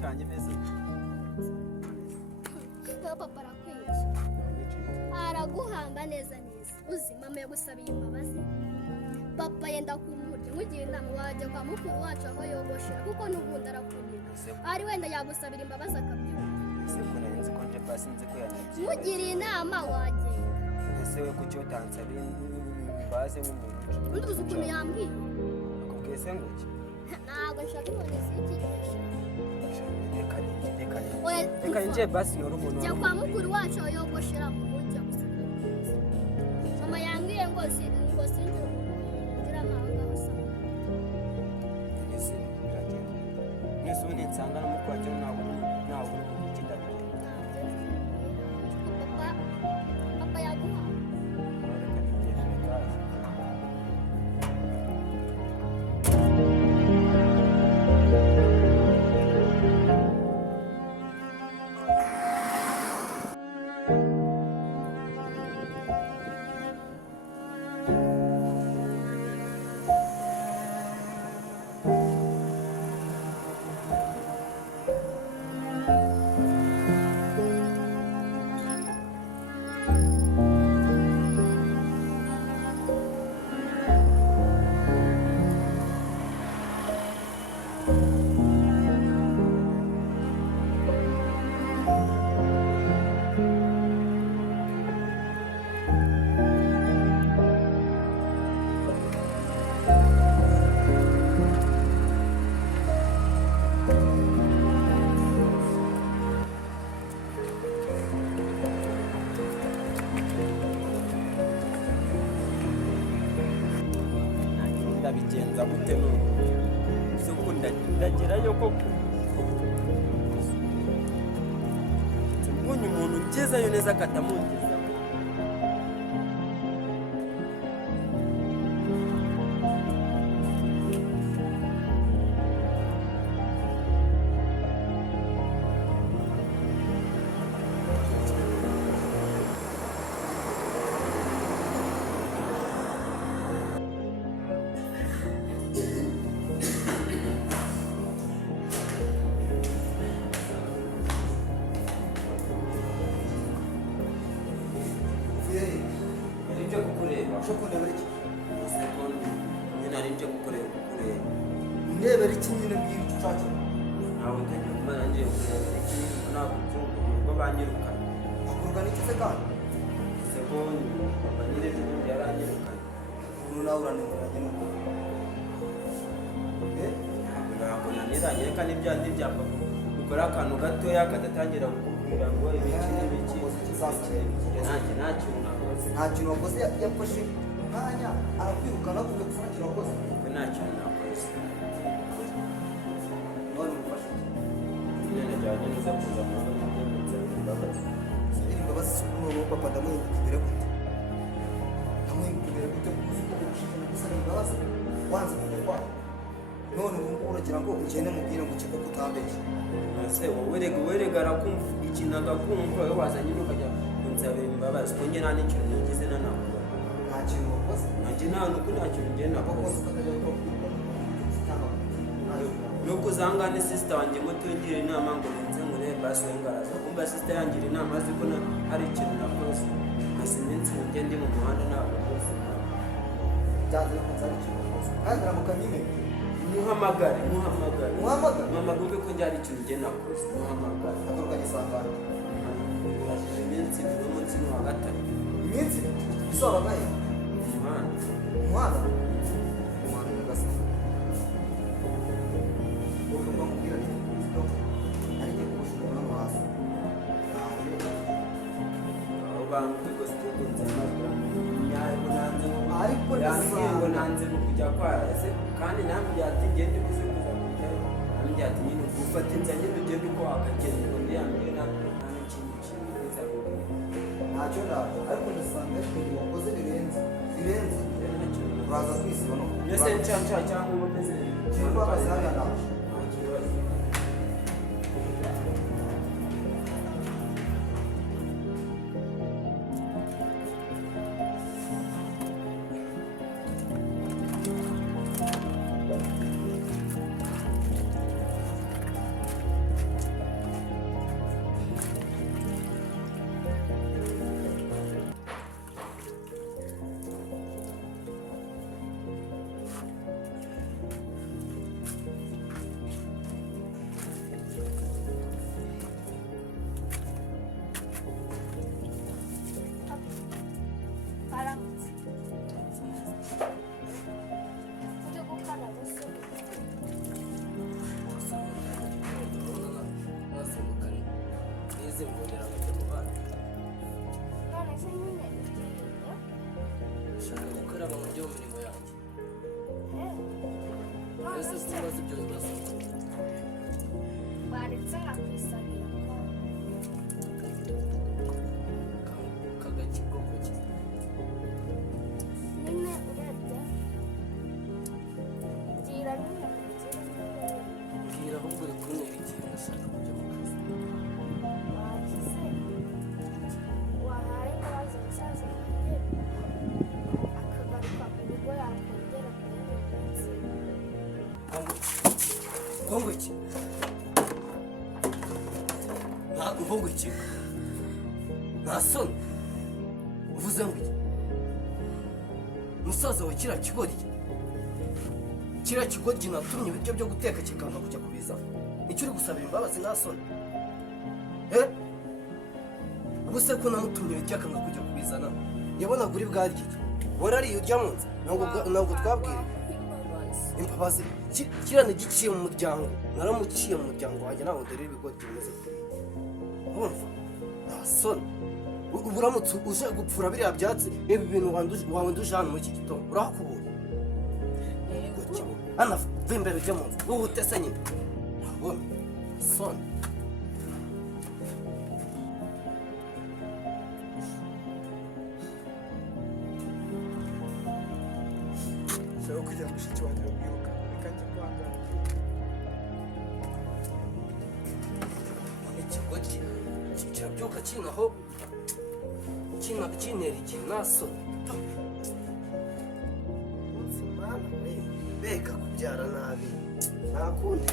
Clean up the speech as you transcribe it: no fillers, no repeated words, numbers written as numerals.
cyane meze papa arakwica araguhamba neza uzi mama yagusabiye imbabazi papa yenda kumurya mugiye inama wajya kwa mukuru wacu aho yogoshera kuko n'ubundi arakunira ari wenda yagusabira imbabazi akabyumva ese ko narinzi ko nje pasi nzi ko yanyibye mugiriye inama wagenda ese we kucyo tansabira imbabazi nk'umuntu undi uzi ukuntu yambwiye akubwiye se ngo iki ntabwo nshaka inkoni z'ikigisha reka nje basi noro umuntu jya kwa mukuru wacu aho yogoshera mu mujyi mama yambwiye ngo sinjye ugira amahanga hose ese biragenda mwese ubu nsanga no mukuru wacu ntawe uri kukidabira papa yaguha ndabigenza gute none uzi ko ndagerayo koko mbonye umuntu ngezayo neza akatamungeza kureba iki sekondi nyine ari byo gukorera kureba ndebera iki nyine mbwira icyo ushaka ntawe utagira umwana ngiye kureba iki ntabwo byumva ubwo banyirukanye akorwa n'iki se kandi sekondi papa nyine n'ubundi yaranyirukanye ubu nawe urananiranye n'uko ntabwo naniranye reka n'ibyandi bya papa ukora akantu gatoya kadatangira kukubwira ngo ibiki n'ibiki nanjye nta kintu nakoze nta kintu wakoze yafashe umwanya arakwirukana kuko gusa nta kintu wakoze kuko nta kintu nakoze none umufashe nyine najyanye neza kuza mu rugo ndetse imbabazi sabira imbabazi z'ubu noneho papa ndamwihindukira gute ndamwihindukira gute kuko uzi ko ugushije gusaba imbabazi wanze kujya kwawe none ubu ngubu uragira ngo ugende mubwire ngo ukeka ko utambeshye ese wowe rega arakumva ikintu agakumva wowe wazanye ukajya kunsabira imbabazi ko njye nta n'ikintu nigize nanakora nta kintu wakoze nanjye nta nuko nta kintu njye nakoze no kuzangane sister wanjye muto ngira inama ngo ninze nkure basi ngaraza kumba sister yangira inama ziko hari ikintu nakoze hasi iminsi njye ndi mu muhanda ntabwo rwose byanze kunze ari ikintu wakoze kandi aramukanyime muhamagare muhamagare ko njye hari ikintu njye nakoze muhamagare akorwa n'isangano hashize iminsi ibiri umunsi ni wa gatatu iminsi isaba gahe umuhanda ugasa uko bamubwira ati ari igihe kubushura no hasi abo bantu rwose tukunze ntabwo nanze ariko yambwiye ngo nanze kujya kwaraze kandi nambwiye ati ngende uze kuza kujyayo nambwiye ati nyine ufata inzira nyine ugende uko wakagenda ngo ndiyambwiye nta n'ikindi kintu neza ntacyo ntabwo ariko ndasanga ariko wakoze birenze uraza kwisiba no mbese nshyashya cyangwa umeze cyangwa bazana nawe nta kibazo. baramutse ujye gukaraba se none se nyine ugenda Shaka gukaraba mu byo mirimo yanjye. none Ese se kubaza ibyo bibazo. baretse nkakwisanira ko Kagaki bwoko ki? nyine urebye ngira nyine Mbwira ahubwo uri kuntera igihe ndashaka kujya mu kazi. wagize wahaye imbabazi musaza wanjye akagaruka mu rugo yakongera kuyindi minsi Kongo iki? Kongo iki? Nta soni. Uvuze ngo iki? Musaza wa kiriya kigoryi. Kiriya kigoryi natumye ibiryo byo guteka kikanga kujya kubizana. Icyo uri gusabira imbabazi nta soni. Ubuse ko namutumye ibiryo akanga kujya kubizana. Yabonaga uri bwarye iki? Warariye urya mu nzu. Ntabwo twabwiye. Imbabazi kirane giciye mu muryango naramuciye mu muryango wanjye ntabwo dore ibigori bimeze kuri urumva nta soni uramutse uje gupfura biriya byatsi ibi bintu wanduje hano muri iki gitondo urahakubura hano imbere ujya mu nzu wihute se nyine ntabona soni ushaka kugira mushiki wanjye bamwiruka reka njye guhangana ikigoryi kirabyuka kinaho kinera igihe nta soni mbega kubyara nabi nta kundi